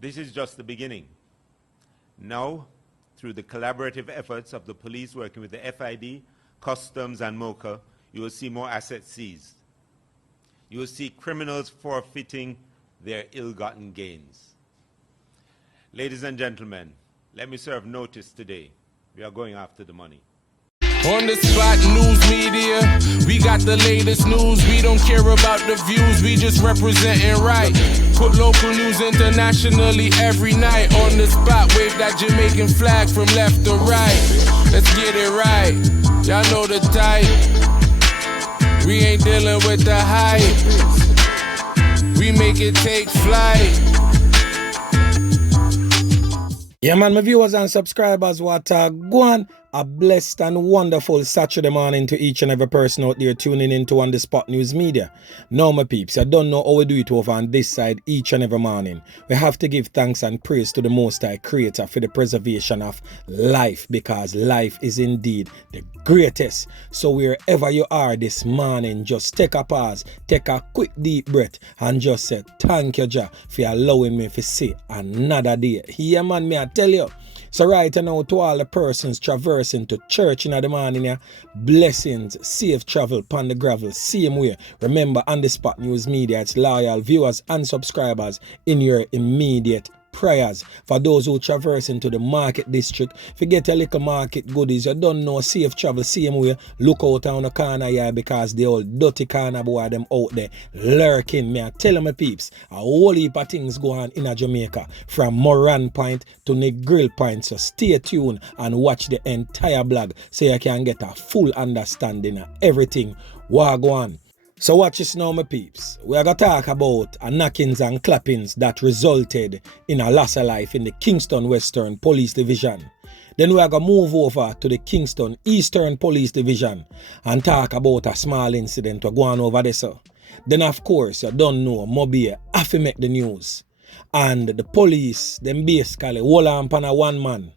This is just the beginning. Now, through the collaborative efforts of the police working with the FID, Customs and MOCA, you will see more assets seized. You will see criminals forfeiting their ill-gotten gains. Ladies and gentlemen, let me serve notice today. We are going after the money. On the spot news media, we got the latest news. We don't care about the views, we just representing right. Put local news internationally every night. On the spot, wave that Jamaican flag from left to right. Let's get it right, y'all know the type. We ain't dealing with the hype. We make it take flight. Yeah, man, my viewers and subscribers, what go on. A blessed and wonderful Saturday morning to each and every person out there tuning into On The Spot News Media. Now, my peeps, I don't know how we do it over on this side each and every morning. We have to give thanks and praise to the Most High Creator for the preservation of life, because life is indeed the greatest. So wherever you are this morning, just take a pause, take a quick deep breath and just say, thank you, Jah, for allowing me to see another day. Yeah, man, me I tell you. So right now, to all the persons traversing to church in the morning, yeah, blessings, safe travel upon the gravel, same way. Remember, On The Spot News Media, it's loyal viewers and subscribers in your immediate prayers. For those who traverse into the market district, forget a little market goodies, you don't know, safe travel, same way. Look out on the corner here, because the old dirty corner boy them out there lurking. Me I tell them, my peeps, a whole heap of things go on in a Jamaica, from Moran Point to Negril Point. So stay tuned and watch the entire blog so you can get a full understanding of everything what go on. So watch this now, my peeps. We are going to talk about a knockings and clappings that resulted in a loss of life in the Kingston Western Police Division. Then we are going to move over to the Kingston Eastern Police Division and talk about a small incident we're going over there. So. Then of course, you don't know, Mobile have to make the news. And the police, them basically hold on a one man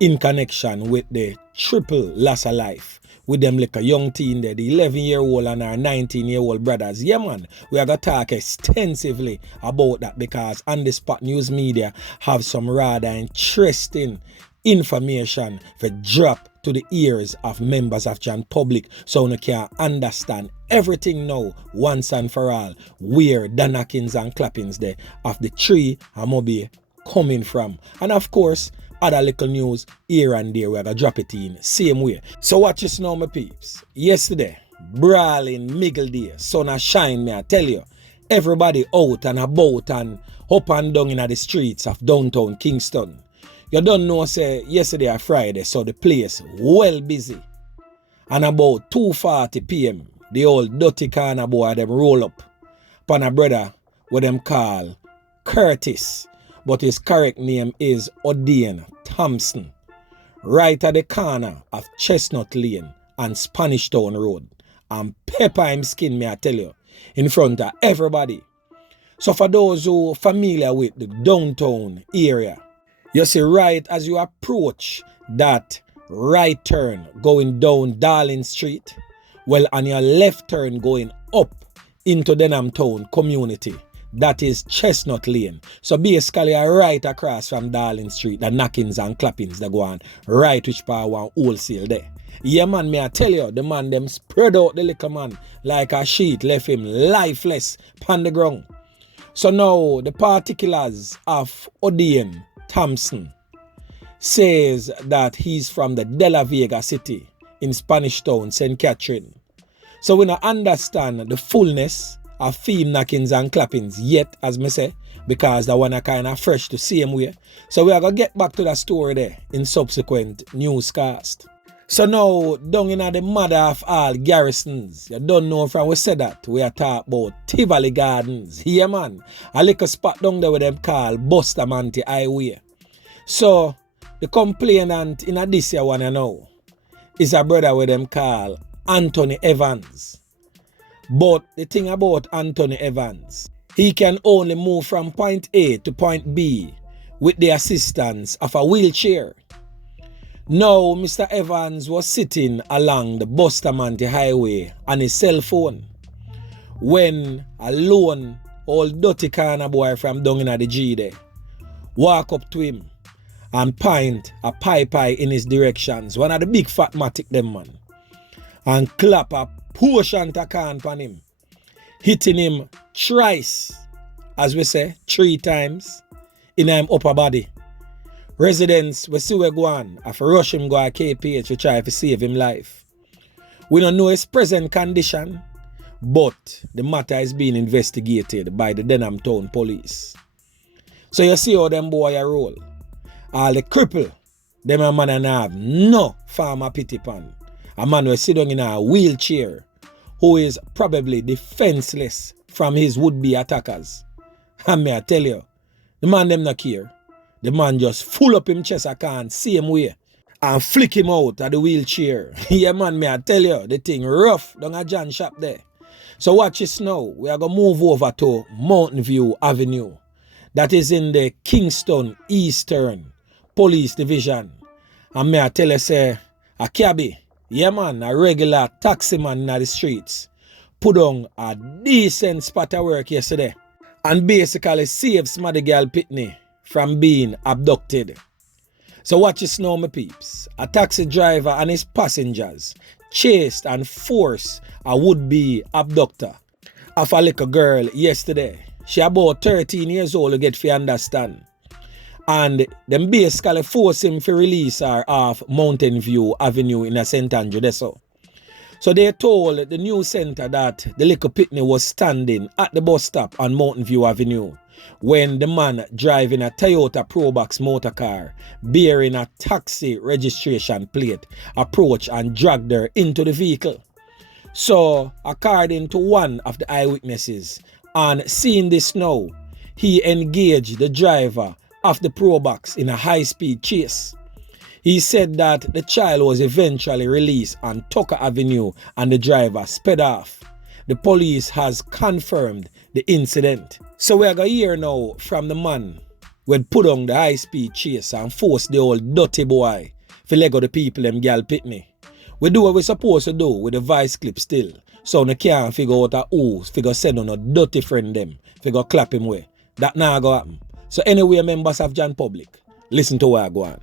in connection with the triple loss of life. With them like a young teen there, the 11-year-old and our 19-year-old brothers. Yeah, man, we are going to talk extensively about that, because On The Spot News Media have some rather interesting information for drop to the ears of members of Jan public, so you can understand everything now once and for all where the knockings and clappings there of the tree are maybe coming from. And of course, other little news here and there, we're going to drop it in same way. So watch this now, my peeps. Yesterday, brawling middle day, sun a shine, me I tell you. Everybody out and about and up and down in the streets of downtown Kingston. You don't know, say, yesterday a Friday, so the place well busy. And about 2:40 p.m., the old dirty corner boy, them roll up upon a brother what them call Curtis, but his correct name is Odin Thompson, right at the corner of Chestnut Lane and Spanish Town Road, and pepper him skin, me I tell you, in front of everybody. So for those who familiar with the downtown area, you see right as you approach that right turn going down Darling Street, well, on your left turn going up into Denham Town community, that is Chestnut Lane. So basically right across from Darling Street, the knockings and clappings that go on right which part one wholesale there. Yeah, man, me I tell you, the man them spread out the little man like a sheet, left him lifeless upon the ground. So now the particulars of Odin Thompson says that he's from the De La Vega city in Spanish Town, St. Catherine. So we don't understand the fullness of theme knockings and clappings yet, as me say, because that one are kind of fresh to same way. So we are going to get back to the story there in subsequent newscast. So now, down in the mother of all garrisons, you don't know from we said that, we are talking about Tivoli Gardens. Yeah, man. A little spot down there with them called Bustamante Highway. So, the complainant in this year one you know is a brother with them called Anthony Evans. But the thing about Anthony Evans, he can only move from point A to point B with the assistance of a wheelchair. Now, Mr. Evans was sitting along the Bustamante Highway on his cell phone when a lone old dirty corner boy from down in the G there walk up to him and point a pie in his directions. One of the big fat matic them man. And clap a portion to can pan him. Hitting him thrice, as we say, 3 times in him upper body. Residents we see we go on, have to rush him go to KPH to try to save him life. We don't know his present condition, but the matter is being investigated by the Denham Town Police. So you see how them boy a roll. All the cripple, them a man and have no farmer pity pan. A man who sit down in a wheelchair, who is probably defenseless from his would-be attackers. And me I tell you, the man them not care. The man just full up him chest I can't see him way and flick him out of the wheelchair. Yeah man, me I tell you, the thing rough down a John shop there. So watch this now. We are going to move over to Mountain View Avenue. That is in the Kingston Eastern Police Division. And me I tell you say, a Cabbie, yeah man, a regular taxi man in the streets, put on a decent spot of work yesterday and basically saved Smaddy girl Pickiney from being abducted. So watch this now, my peeps. A taxi driver and his passengers chased and forced a would-be abductor of a little girl yesterday. She about 13 years old to get to understand. And them basically force him to release her off Mountain View Avenue in a St. Andrew. So they told the news center that the little Pickiney was standing at the bus stop on Mountain View Avenue when the man driving a Toyota Probox motor car bearing a taxi registration plate approached and dragged her into the vehicle. So, according to one of the eyewitnesses, on seeing this now, he engaged the driver of the Probox in a high-speed chase. He said that the child was eventually released on Tucker Avenue and the driver sped off. The police has confirmed the incident. So we are going to hear now from the man who had put on the high-speed chase and forced the old Dutty boy to let go the people them girl Pickiney. We do what we're supposed to do with the voice clip still. So we can't figure out who figure send on a dirty friend them, figure clap him way. That now go happen. So anyway, members of John Public, listen to where I go on.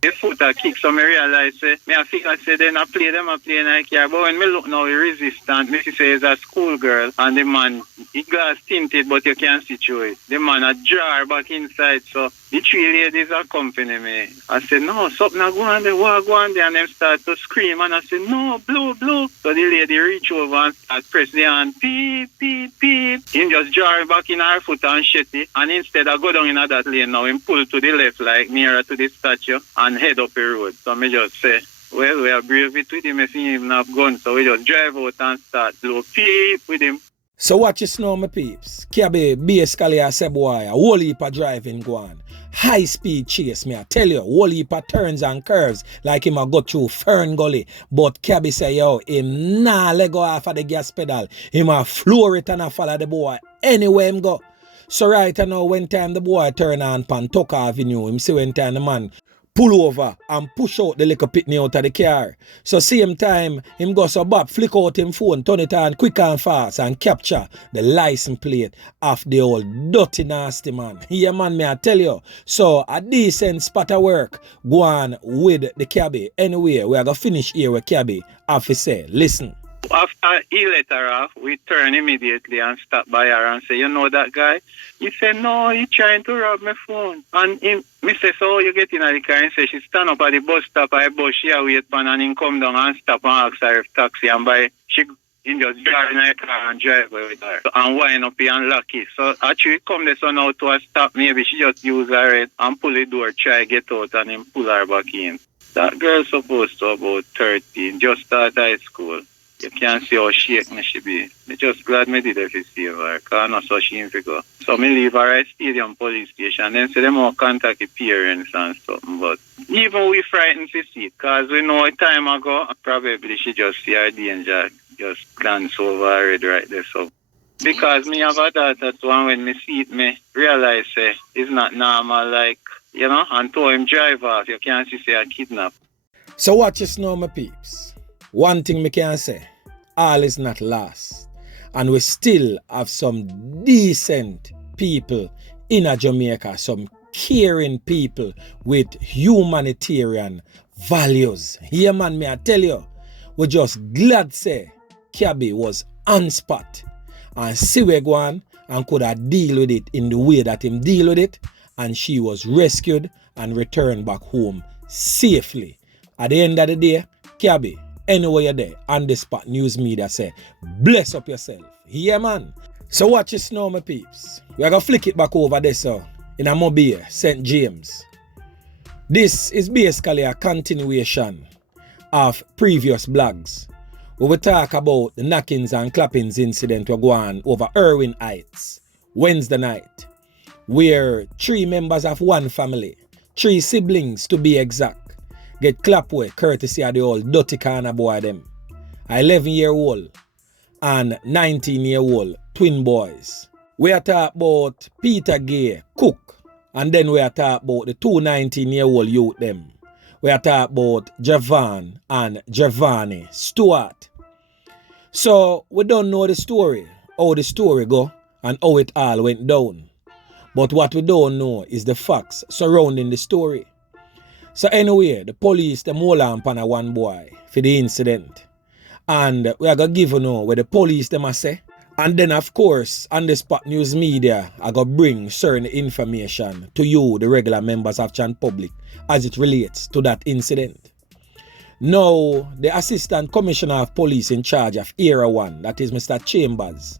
The foot a kick, so I realize, I figure then I play them, I play like here. But when I look now, he resistant. Me say it's a schoolgirl, and the man, he glass tinted, but you can't see through it. The man a jar back inside, so the 3 ladies accompany me. I said, no, something go on there, what go on there? And them start to scream, and I said, no, blue. So the lady reach over and start press the hand, peep. He just jar back in her foot and shetty, and instead I go down in that lane now, him pull to the left, like nearer to the statue, and head up the road. So I just say, well, we are brave it with him if he even have guns, so we just drive out and start blow peep with him. So watch this now, my peeps. Cabbie basically a say boy, a whole heap of driving go on. High speed chase, me I tell you, whole heap of turns and curves like him a go through Farin gully. But Cabbie say, yo, him nah let go off of the gas pedal. Him a floor it and a follow the boy anywhere him go. So right now, when time the boy turn on pan Tucker Avenue, him see when time the man pull over and push out the little Pickiney out of the car. So same time, him go so bad, flick out him phone, turn it on quick and fast and capture the license plate of the old dirty nasty man. Yeah man, me I tell you. So a decent spot of work go on with the Cabbie. Anyway, we are going to finish here with Cabbie. Officer, listen. After he let her off, we turn immediately and stop by her and say, you know that guy? He said, no, he trying to rob my phone. And me say, so you get in the car and say, she stand up at the bus stop, I bus, she a wait pan and he come down and stop and ask her if taxi and buy. He just drive in her car and drive with her. So, and wind up here and lock it. So actually come there so now to a stop, maybe she just use her head and pull the door, try get out and then pull her back in. That girl supposed to about 13, just start high school. You can't see how shaking she be. I'm just glad me did if you save her, because I know so she ain't figure. So me leave her at Stadium Police Station, then say them all contact the parents and something. But even we frightened to see it, because we know a time ago, probably she just see her danger, just glance over her head right there. So because me have a daughter, so when me see it, me realize it's not normal, like, you know, and to him drive off, you can't see say a kidnap. So watch this now, my peeps. One thing me can say, all is not lost. And we still have some decent people in a Jamaica, some caring people with humanitarian values. Here man, me I tell you, we just glad say Cabbie was on spot and see we go on and could have deal with it in the way that him deal with it, and she was rescued and returned back home safely. At the end of the day, Cabbie, anywhere you're there, on the spot news media say, bless up yourself. Yeah man. So watch this now, my peeps. We are going to flick it back over there, so in a Mobile, St. James. This is basically a continuation of previous blogs. We will talk about the knockings and clappings incident we go on over Irwin Heights, Wednesday night, where 3 members of one family, 3 siblings to be exact, get ClapWeh courtesy of the old Dutty corner boy them. 11-year-old and 19-year-old twin boys. We are talking about Peter Gay, Cook, and then we are talking about the 2 19-year-old youth them. We are talking about Javan and Giovanni Stewart. So we don't know the story, how the story go, and how it all went down. But what we don't know is the facts surrounding the story. So anyway, the police them hold on a one boy for the incident. And we are going to give you know what the police them a say. And then of course, on the spot news media, I going to bring certain information to you, the regular members of Chan Public, as it relates to that incident. Now, the Assistant Commissioner of Police in charge of Area 1, that is Mr. Chambers,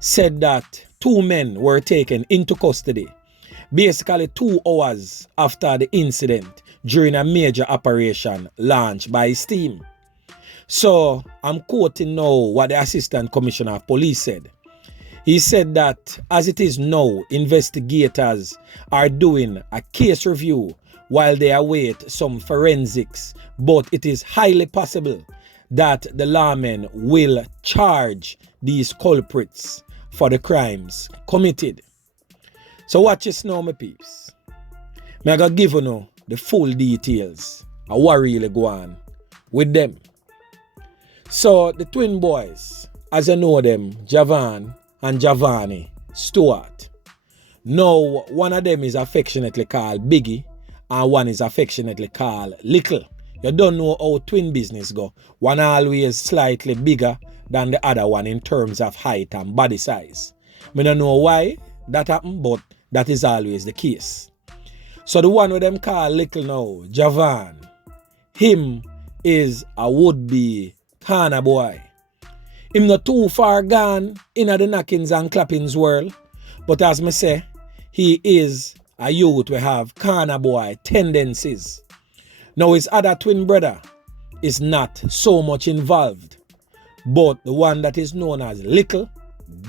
said that 2 men were taken into custody basically 2 hours after the incident during a major operation launched by his team. So, I'm quoting now what the Assistant Commissioner of Police said. He said that as it is now, investigators are doing a case review while they await some forensics, but it is highly possible that the lawmen will charge these culprits for the crimes committed. So watch this now, my peeps. I'm going to give you now the full details of what really go on with them. So the twin boys, as you know them, Javan and Giovanni Stewart. Now one of them is affectionately called Biggie and one is affectionately called Likkle. You don't know how twin business go. One always slightly bigger than the other one in terms of height and body size. I don't know why that happened, but that is always the case. So the one with them called Likkle now, Javan, him is a would-be corner boy. Him not too far gone in the knockings and clappings world, but as me say, he is a youth we have corner boy tendencies. Now his other twin brother is not so much involved, but the one that is known as Likkle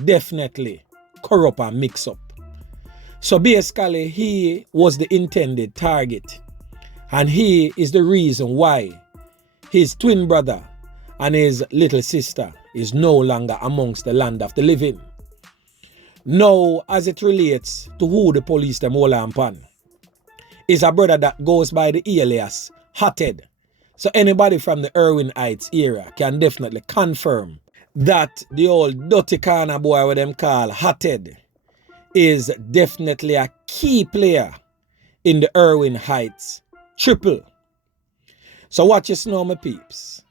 definitely corrupt and mix up. So basically he was the intended target, and he is the reason why his twin brother and his little sister is no longer amongst the land of the living. Now, as it relates to who the police them hold on pan, is a brother that goes by the alias Hothead. So anybody from the Irwin Heights area can definitely confirm that the old dirty corner boy with them call Hothead is definitely a key player in the Irwin Heights triple. So watch this now, my peeps.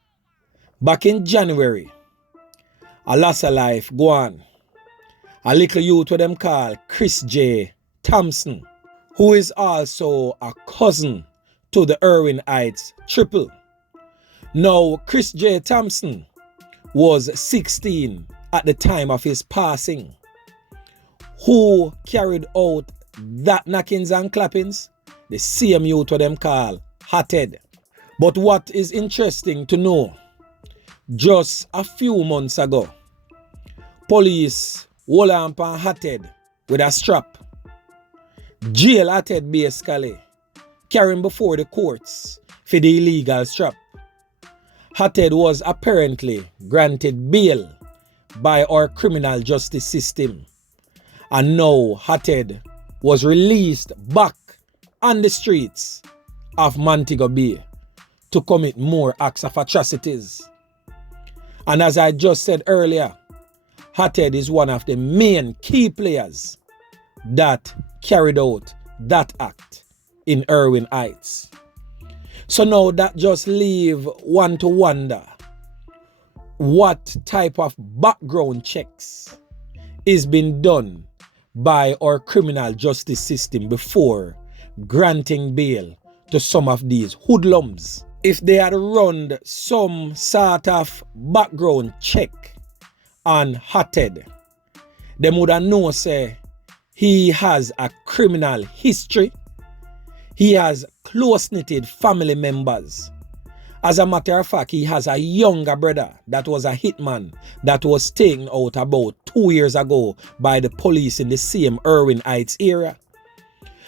Back in January, a loss of life go on. A little youth with them called Chris J. Thompson, who is also a cousin to the Irwin Heights triple. Now, Chris J. Thompson was 16 at the time of his passing. Who carried out that knockings and clappings? The same youth with them called Hothead. But what is interesting to know, just a few months ago, police hold on pan Hothead with a strap. Jail Hothead basically, carrying before the courts for the illegal strap. Hothead was apparently granted bail by our criminal justice system. And now Hothead was released back on the streets of Montego Bay to commit more acts of atrocities. And as I just said earlier, Hothead is one of the main key players that carried out that act in Irwin Heights. So now that just leave one to wonder what type of background checks is being done by our criminal justice system before granting bail to some of these hoodlums. If they had run some sort of background check on Hothead, they would have known say he has a criminal history. He has close-knitted family members. As a matter of fact, he has a younger brother that was a hitman that was taken out about 2 years ago by the police in the same Irwin Heights area.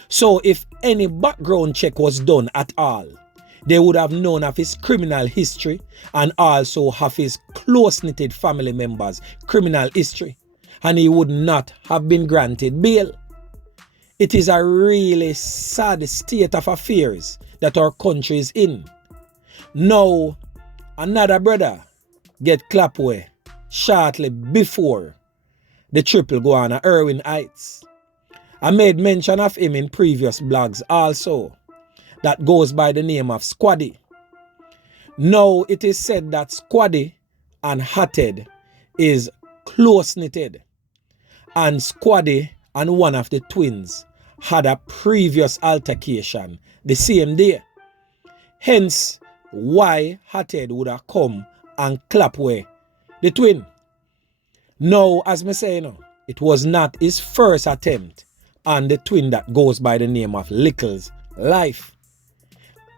So if any background check was done at all, they would have known of his criminal history and also have his close-knitted family members' criminal history, and he would not have been granted bail. It is a really sad state of affairs that our country is in. Now, another brother get ClapWeh shortly before the triple go on at Irwin Heights. I made mention of him in previous blogs also, that goes by the name of Squaddy. Now it is said that Squaddy and Hothead is close-knitted, and Squaddy and one of the twins had a previous altercation the same day. Hence why Hothead would have come and ClapWeh the twin. Now, as me say, it was not his first attempt on the twin that goes by the name of Likkle's life.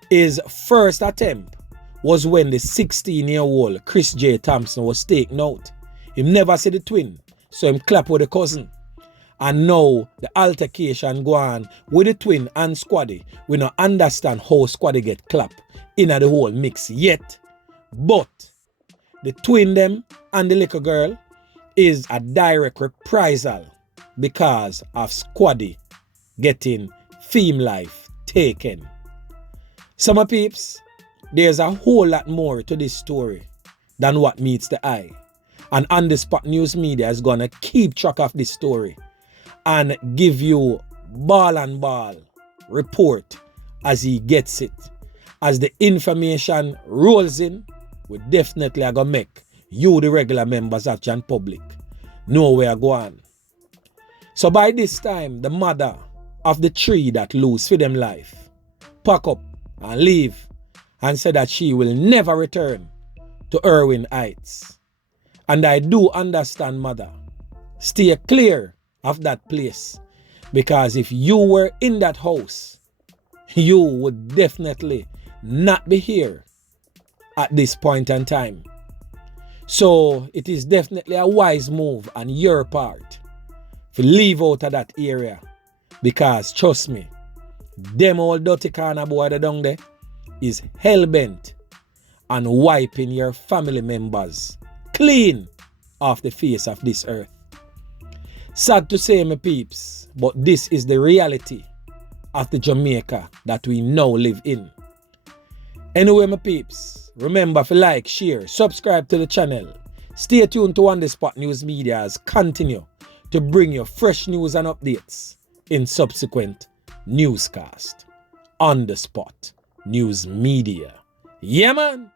His first attempt was when the 16-year-old Chris J. Thompson was taken out. He never see the twin, so him ClapWeh the cousin. And now the altercation go on with the twin and Squaddy. We don't understand how Squaddy get clapped in the whole mix yet. But the twin them and the little girl is a direct reprisal because of Squaddy getting theme life taken. Some peeps, there's a whole lot more to this story than what meets the eye. And On The Spot News Media is gonna keep track of this story and give you ball and ball report as he gets it. As the information rolls in, we definitely are gonna make you, the regular members of Jan Public, know where I go on. So by this time, the mother of the three that lose for them life pack up and leave and say that she will never return to Irwin Heights. And I do understand, mother. Stay clear of that place, because if you were in that house, you would definitely not be here at this point in time. So it is definitely a wise move on your part to leave out of that area, because trust me, them old dirty corner boy that down there is hell-bent on wiping your family members clean off the face of this earth. Sad to say, my peeps, but this is the reality of the Jamaica that we now live in. Anyway, my peeps, remember to like, share, subscribe to the channel. Stay tuned to On The Spot News Media as continue to bring you fresh news and updates in subsequent newscast. On The Spot News Media. Yeah, man.